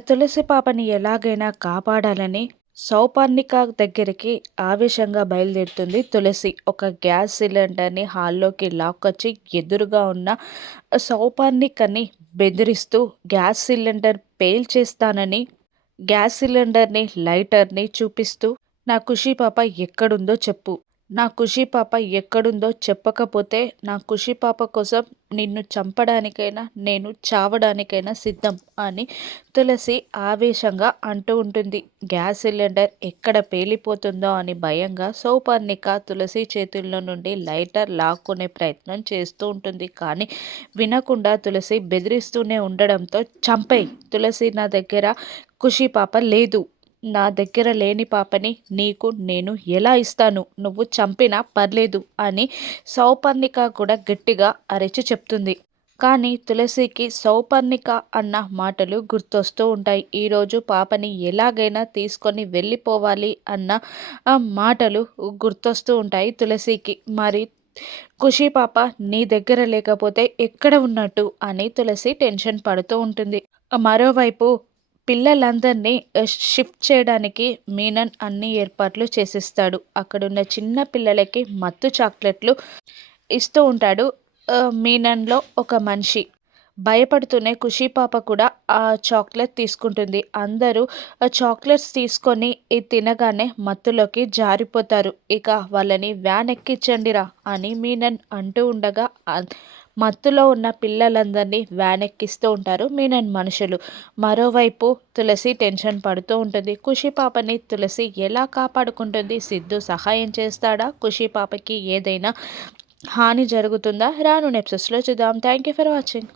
తులసి పాపని ఎలాగైనా కాపాడాలని సౌపర్ణిక దగ్గరికి ఆవేశంగా బయలుదేరుతుంది తులసి. ఒక గ్యాస్ సిలిండర్‌ని హాల్లోకి లాక్కొచ్చి ఎదురుగా ఉన్న సౌపర్ణికని బెదిరిస్తూ గ్యాస్ సిలిండర్ పేల్చేస్తానని, గ్యాస్ సిలిండర్‌ని, లైటర్‌ని చూపిస్తూ "నా ఖుషి పాప ఎక్కడుందో చెప్పు. నా ఖుషి పాప ఎక్కడుందో చెప్పకపోతే నా ఖుషి పాప కోసం నిన్ను చంపడానికైనా, నేను చావడానికైనా సిద్ధం" అని తులసి ఆవేశంగా అంటూ ఉంటుంది. గ్యాస్ సిలిండర్ ఎక్కడ పేలిపోతుందో అని భయంగా సౌపర్ణిక తులసి చేతుల్లో నుండి లైటర్ లాక్కునే ప్రయత్నం చేస్తూ ఉంటుంది. కానీ వినకుండా తులసి బెదిరిస్తూనే ఉండడంతో "చంపేయ్ తులసి, నా దగ్గర ఖుషి పాప లేదు. నా దగ్గర లేని పాపని నీకు నేను ఎలా ఇస్తాను? నువ్వు చంపినా పర్లేదు" అని సౌపర్ణిక కూడా గట్టిగా అరిచి చెప్తుంది. కానీ తులసికి సౌపర్ణిక అన్న మాటలు గుర్తొస్తూ ఉంటాయి. ఈరోజు పాపని ఎలాగైనా తీసుకొని వెళ్ళిపోవాలి అన్న మాటలు గుర్తొస్తూ ఉంటాయి తులసికి. మరి ఖుషి పాప నీ దగ్గర లేకపోతే ఎక్కడ ఉన్నట్టు అని తులసి టెన్షన్ పడుతూ ఉంటుంది. మరోవైపు పిల్లలందరినీ షిఫ్ట్ చేయడానికి మీనన్ అన్ని ఏర్పాట్లు చేసేస్తాడు. అక్కడున్న చిన్న పిల్లలకి మత్తు చాక్లెట్లు ఇస్తూ ఉంటాడు మీనన్‌లో ఒక మనిషి. భయపడుతూనే ఖుషి పాప కూడా ఆ చాక్లెట్ తీసుకుంటుంది. అందరూ చాక్లెట్స్ తీసుకొని తినగానే మత్తులోకి జారిపోతారు. ఇక వాళ్ళని వ్యాన్ ఎక్కించండిరా అని మీనన్ అంటూ ఉండగా మత్తులో ఉన్న పిల్లలందరినీ వ్యాన్ ఎక్కిస్తూ ఉంటారు మీనన్ మనుషులు. మరోవైపు తులసి టెన్షన్ పడుతూ ఉంటుంది. ఖుషి పాపని తులసి ఎలా కాపాడుకుంటుంది? సిద్ధు సహాయం చేస్తాడా? ఖుషి పాపకి ఏదైనా హాని జరుగుతుందా? రానున్న ఎపిసోడ్స్‌లో చూద్దాం. Thank you for watching.